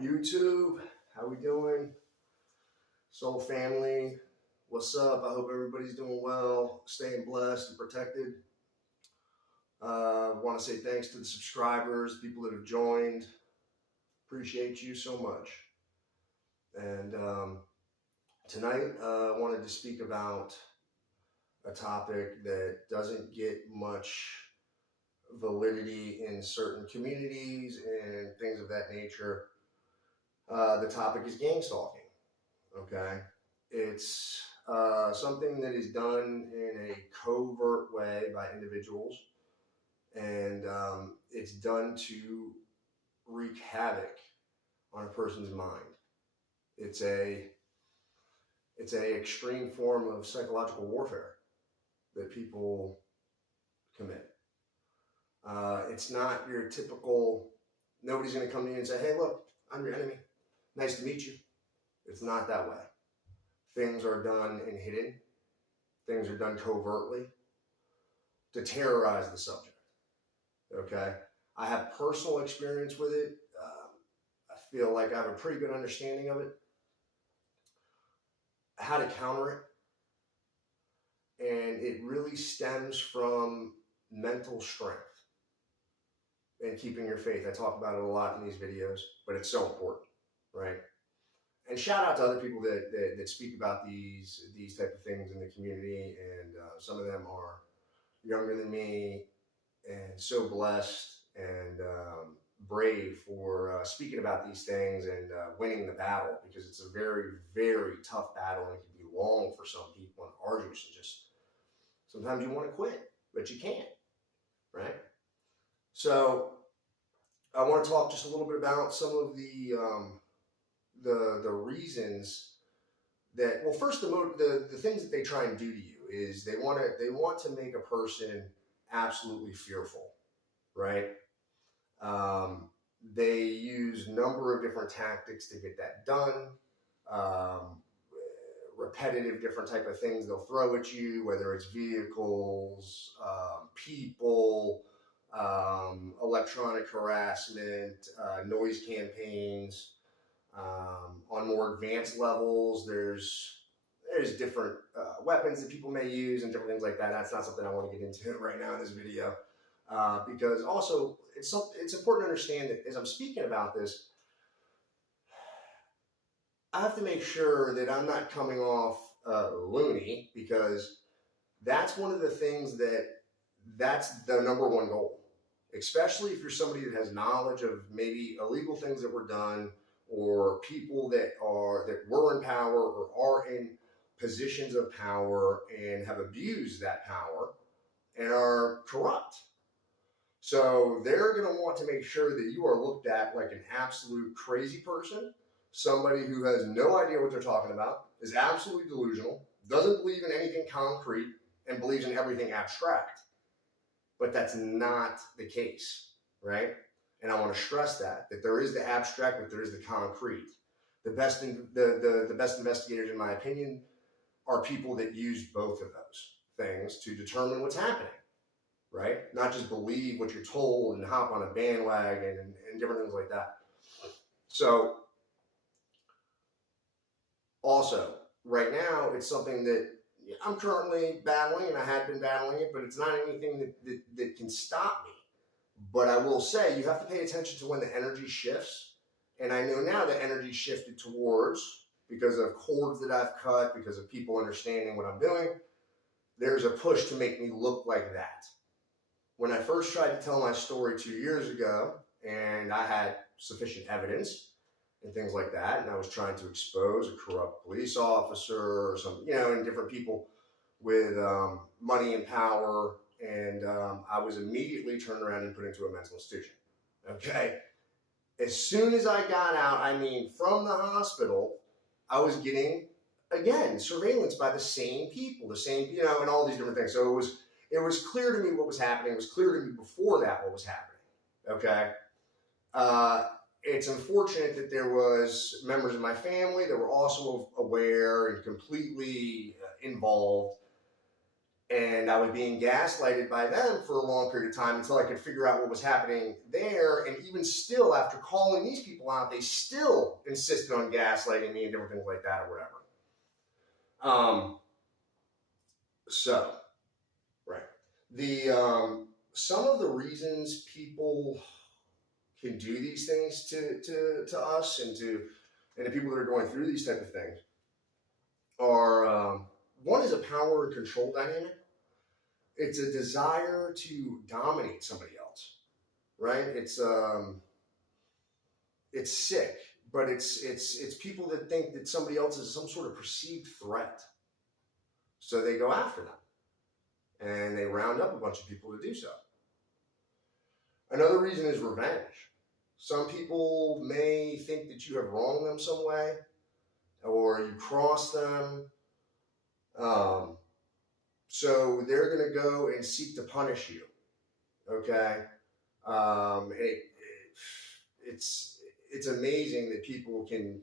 YouTube, how we doing? Soul family, what's up? I hope everybody's doing well, staying blessed and protected. Want to say thanks to the subscribers, people that have joined. Appreciate you so much. And tonight, I wanted to speak about a topic that doesn't get much validity in certain communities and things of that nature. The topic is gangstalking. Okay, it's something that is done in a covert way by individuals, and it's done to wreak havoc on a person's mind. It's a extreme form of psychological warfare that people commit. It's not your typical, nobody's going to come to you and say, hey, look, I'm your enemy. Nice to meet you. It's not that way. Things are done in hidden. Things are done covertly to terrorize the subject. Okay? I have personal experience with it. I feel like I have a pretty good understanding of it. How to counter it. And it really stems from mental strength and keeping your faith. I talk about it a lot in these videos, but it's so important, right? And shout out to other people that speak about these type of things in the community, and some of them are younger than me and so blessed and brave for speaking about these things and winning the battle, because it's a very, very tough battle, and it can be long for some people and arduous, and just sometimes you want to quit, but you can't, right? So I want to talk just a little bit about some of the reasons that, well, first, the things that they try and do to you is they want to make a person absolutely fearful, right? They use a number of different tactics to get that done. Repetitive different type of things they'll throw at you, whether it's vehicles, people, electronic harassment, noise campaigns. On more advanced levels, there's different weapons that people may use and different things like that. That's not something I want to get into right now in this video, because also it's important to understand that as I'm speaking about this, I have to make sure that I'm not coming off loony, because that's one of the things that's the number one goal, especially if you're somebody that has knowledge of maybe illegal things that were done, or people that were in power or are in positions of power and have abused that power and are corrupt. So they're going to want to make sure that you are looked at like an absolute crazy person, somebody who has no idea what they're talking about, is absolutely delusional, doesn't believe in anything concrete, and believes in everything abstract. But that's not the case, right? And I want to stress that there is the abstract, but there is the concrete. The best investigators, in my opinion, are people that use both of those things to determine what's happening, right? Not just believe what you're told and hop on a bandwagon and different things like that. So, also, right now, it's something that I'm currently battling, and I have been battling it, but it's not anything that can stop me. But I will say, you have to pay attention to when the energy shifts. And I know now that energy shifted towards, because of cords that I've cut, because of people understanding what I'm doing, there's a push to make me look like that. When I first tried to tell my story 2 years ago, and I had sufficient evidence and things like that, and I was trying to expose a corrupt police officer or some, and different people with money and power, and I was immediately turned around and put into a mental institution. Okay? As soon as I got out, from the hospital, I was getting, again, surveillance by the same people, and all these different things. So it was clear to me what was happening. It was clear to me before that what was happening. Okay? It's unfortunate that there was members of my family that were also aware and completely involved. And I was being gaslighted by them for a long period of time until I could figure out what was happening there. And even still, after calling these people out, they still insisted on gaslighting me and different things like that or whatever. So, right. Some of the reasons people can do these things to us and to people that are going through these type of things are, one is a power and control dynamic. It's a desire to dominate somebody else, right? It's sick, but it's people that think that somebody else is some sort of perceived threat. So they go after them and they round up a bunch of people to do so. Another reason is revenge. Some people may think that you have wronged them some way or you crossed them. So they're going to go and seek to punish you. Okay. It's amazing that people can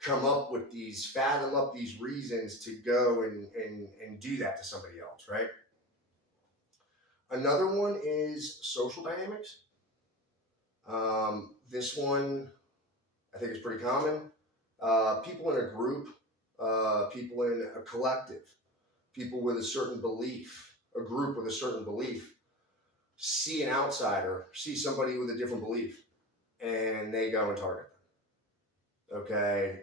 come up with fathom up these reasons to go and do that to somebody else, right? Another one is social dynamics. This one, I think, is pretty common. People in a group, people in a collective, people with a certain belief, a group with a certain belief, see an outsider, see somebody with a different belief, and they go and target them. Okay,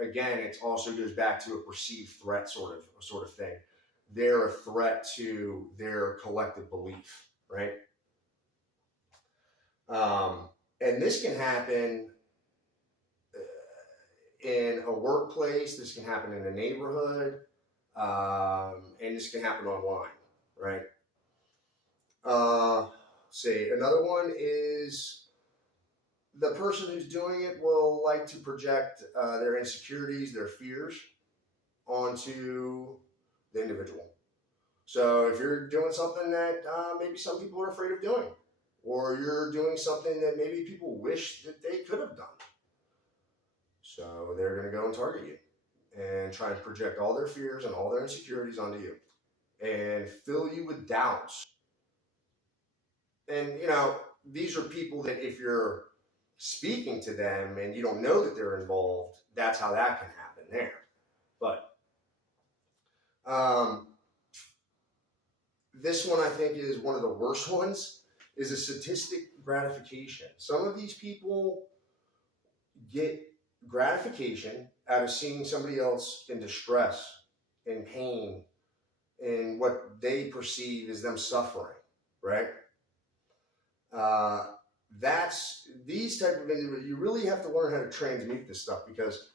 again, it also goes back to a perceived threat sort of thing. They're a threat to their collective belief, right? And this can happen in a workplace. This can happen in a neighborhood, and this can happen online, right? See, another one is the person who's doing it will like to project their insecurities, their fears onto the individual. So if you're doing something that maybe some people are afraid of doing, or you're doing something that maybe people wish that they could have done, so they're going to go and target you and try and project all their fears and all their insecurities onto you and fill you with doubts. And, these are people that if you're speaking to them and you don't know that they're involved, that's how that can happen there. But this one, I think, is one of the worst ones, is a sadistic gratification. Some of these people get gratification out of seeing somebody else in distress, in pain, in what they perceive as them suffering, right? That's these type of individuals. You really have to learn how to transmute this stuff, because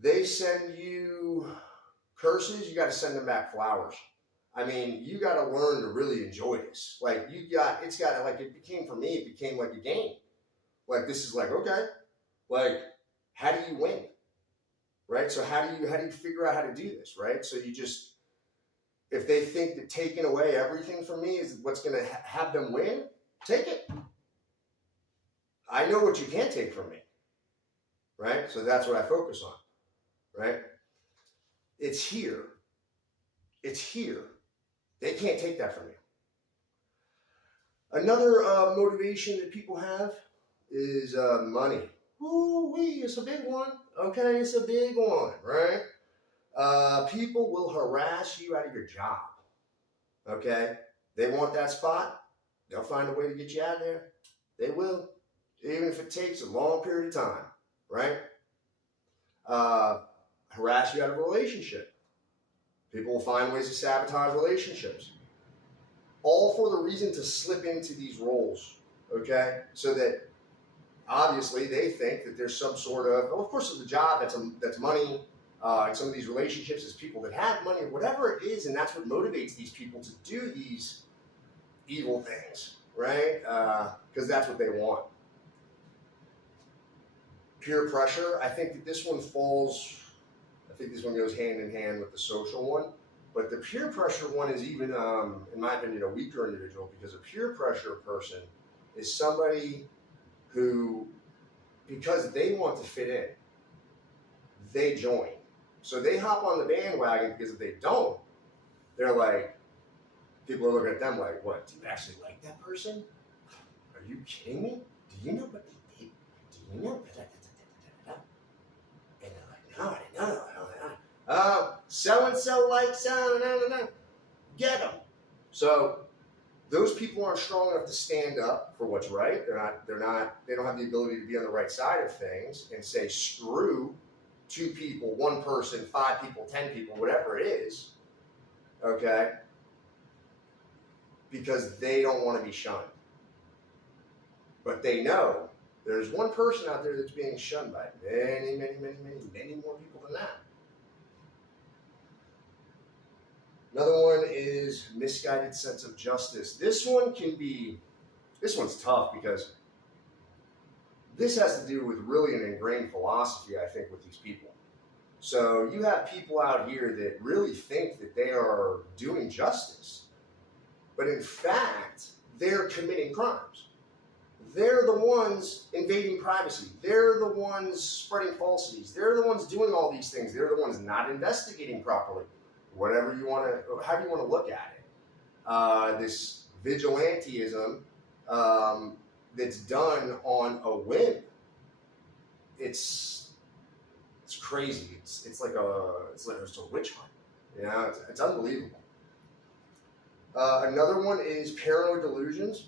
they send you curses, you got to send them back flowers. I mean, you got to learn to really enjoy this. Like it became, for me, it became like a game. Like, this is like, okay, like, how do you win? Right? So how do you figure out how to do this? Right? So you just, if they think that taking away everything from me is what's going to have them win, take it. I know what you can't take from me. Right? So that's what I focus on. Right? It's here. It's here. They can't take that from you. Another motivation that people have is money. Ooh-wee, it's a big one. Okay, it's a big one, right? People will harass you out of your job. Okay? They want that spot. They'll find a way to get you out of there. They will. Even if it takes a long period of time, right? Harass you out of a relationship. People will find ways to sabotage relationships. All for the reason to slip into these roles, okay? So that obviously they think that there's some sort of, well, of course it's a job, that's money, and some of these relationships is people that have money, or whatever it is, and that's what motivates these people to do these evil things, right? Because that's what they want. Peer pressure, I think that this one goes hand in hand with the social one. But the peer pressure one is even, in my opinion, a weaker individual, because a peer pressure person is somebody who, because they want to fit in, they join. So they hop on the bandwagon, because if they don't, they're like, people are looking at them like, what, do you actually like that person? are you kidding me? Do you know what they did? Do you know? And they're like, no, I didn't know. So-and-so likes, get them. So those people aren't strong enough to stand up for what's right. They don't have the ability to be on the right side of things and say, screw 2 people, 1 person, 5 people, 10 people, whatever it is, okay? Because they don't want to be shunned. But they know there's 1 person out there that's being shunned by many, many, many, many, many more people than that. Another one is misguided sense of justice. This one's tough because this has to do with really an ingrained philosophy, I think, with these people. So you have people out here that really think that they are doing justice, but in fact, they're committing crimes. They're the ones invading privacy. They're the ones spreading falsities. They're the ones doing all these things. They're the ones not investigating properly. Whatever you want to, however you want to look at it. This vigilantism that's done on a whim. It's crazy. It's like a witch hunt. You know, it's unbelievable. Another one is paranoid delusions.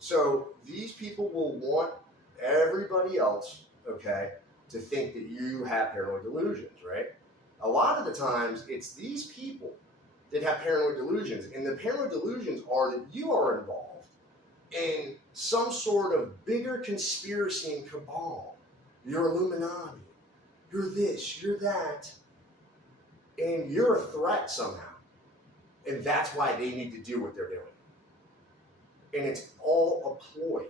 So these people will want everybody else, okay, to think that you have paranoid delusions, right? A lot of the times, it's these people that have paranoid delusions, and the paranoid delusions are that you are involved in some sort of bigger conspiracy and cabal. You're Illuminati. You're this, you're that, and you're a threat somehow. And that's why they need to do what they're doing. And it's all a ploy.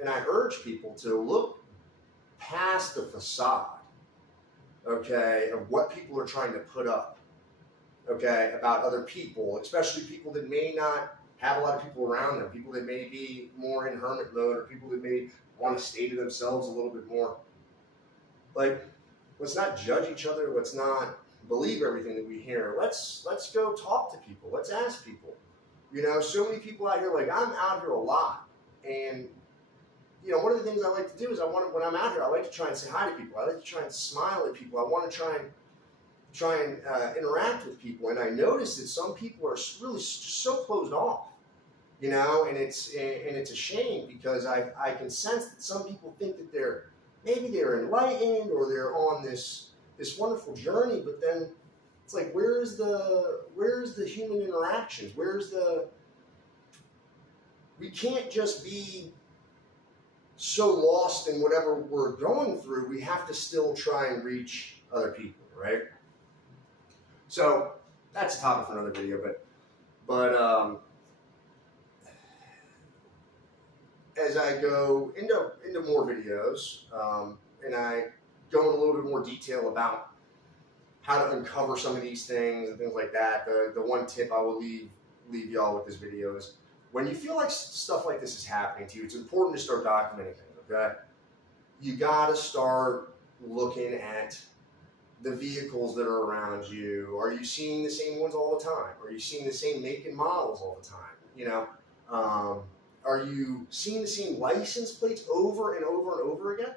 And I urge people to look past the facade, okay, of what people are trying to put up, okay, about other people, especially people that may not have a lot of people around them, people that may be more in hermit mode, or people that may want to stay to themselves a little bit more. Like, let's not judge each other. Let's not believe everything that we hear. Let's go talk to people. Let's ask people. You know, so many people out here, like, I'm out here a lot, and you know, one of the things I like to do is when I'm out here, I like to try and say hi to people. I like to try and smile at people. I want to try and interact with people. And I notice that some people are really just so closed off, you know, and it's a shame because I can sense that some people think that they're enlightened or they're on this wonderful journey, but then it's like, where's the human interactions? We can't just be so lost in whatever we're going through. We have to still try and reach other people, right? So that's a topic for another video, but as I go into more videos, and I go in a little bit more detail about how to uncover some of these things and things like that, the one tip I will leave y'all with this video is, when you feel like stuff like this is happening to you, it's important to start documenting things, okay? You gotta start looking at the vehicles that are around you. Are you seeing the same ones all the time? Are you seeing the same make and models all the time? You know, are you seeing the same license plates over and over and over again?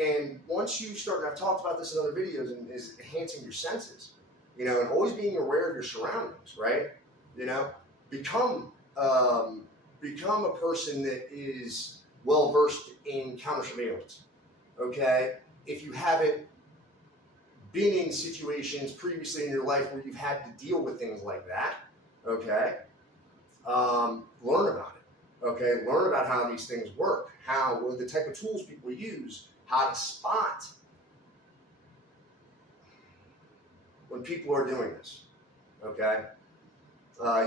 And once you start, and I've talked about this in other videos, and is enhancing your senses, you know, and always being aware of your surroundings, right? You know, become a person that is well versed in counter surveillance. Okay, if you haven't been in situations previously in your life where you've had to deal with things like that, okay, learn about it. Okay, learn about how these things work, what the type of tools people use, how to spot when people are doing this. Okay.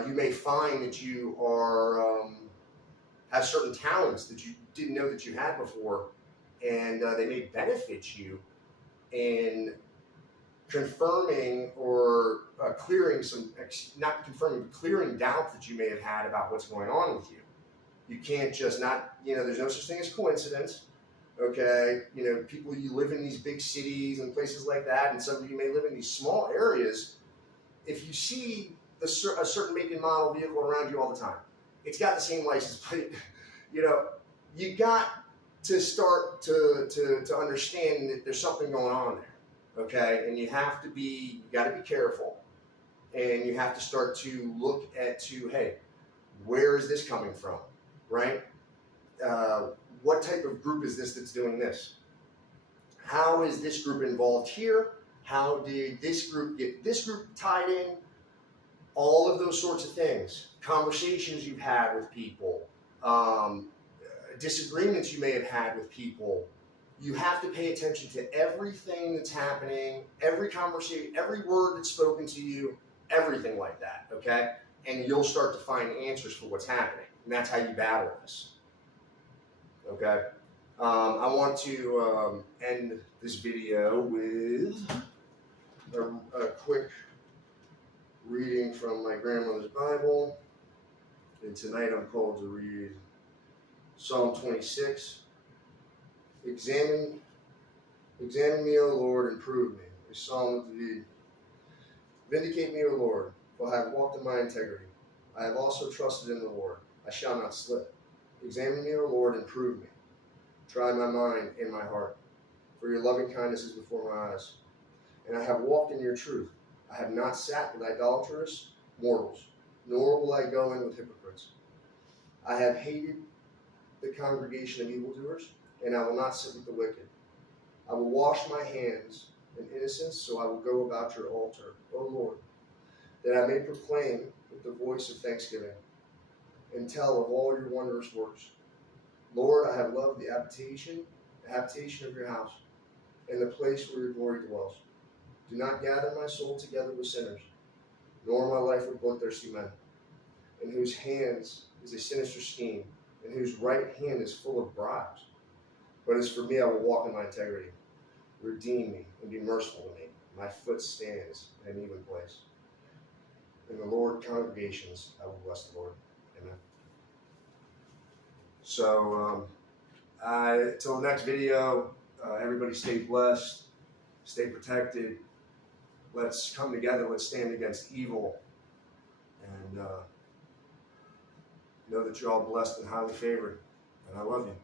You may find that you have certain talents that you didn't know that you had before, and they may benefit you in confirming or clearing not confirming, but clearing doubts that you may have had about what's going on with you. You can't just there's no such thing as coincidence. Okay, you know, you live in these big cities and places like that, and some of you may live in these small areas. If you see a certain make and model vehicle around you all the time, it's got the same license plate You know, you got to start to understand that there's something going on there, okay? And you got to be careful, and you have to start to look hey, where is this coming from, right? What type of group is this that's doing this? How is this group involved here? How did this group get this group tied in? All of those sorts of things. Conversations you've had with people, disagreements you may have had with people. You have to pay attention to everything that's happening, every conversation, every word that's spoken to you, everything like that, okay? And you'll start to find answers for what's happening. And that's how you battle this, okay? I want to end this video with a quick reading from my grandmother's Bible. And tonight I'm called to read Psalm 26. Examine me, O Lord, and prove me. A Psalm of David. Vindicate me, O Lord, for I have walked in my integrity. I have also trusted in the Lord. I shall not slip. Examine me, O Lord, and prove me. Try my mind and my heart, for your loving kindness is before my eyes. And I have walked in your truth. I have not sat with idolatrous mortals, nor will I go in with hypocrites. I have hated the congregation of evildoers, and I will not sit with the wicked. I will wash my hands in innocence, so I will go about your altar, O Lord, that I may proclaim with the voice of thanksgiving and tell of all your wondrous works. Lord, I have loved the habitation of your house, and the place where your glory dwells. Do not gather my soul together with sinners, nor my life with bloodthirsty men, in whose hands is a sinister scheme, and whose right hand is full of bribes. But as for me, I will walk in my integrity. Redeem me and be merciful to me. My foot stands in an even place. In the Lord congregations, I will bless the Lord. Amen. So, till the next video, everybody stay blessed, stay protected. Let's come together. Let's stand against evil. And know that you're all blessed and highly favored. And I love you.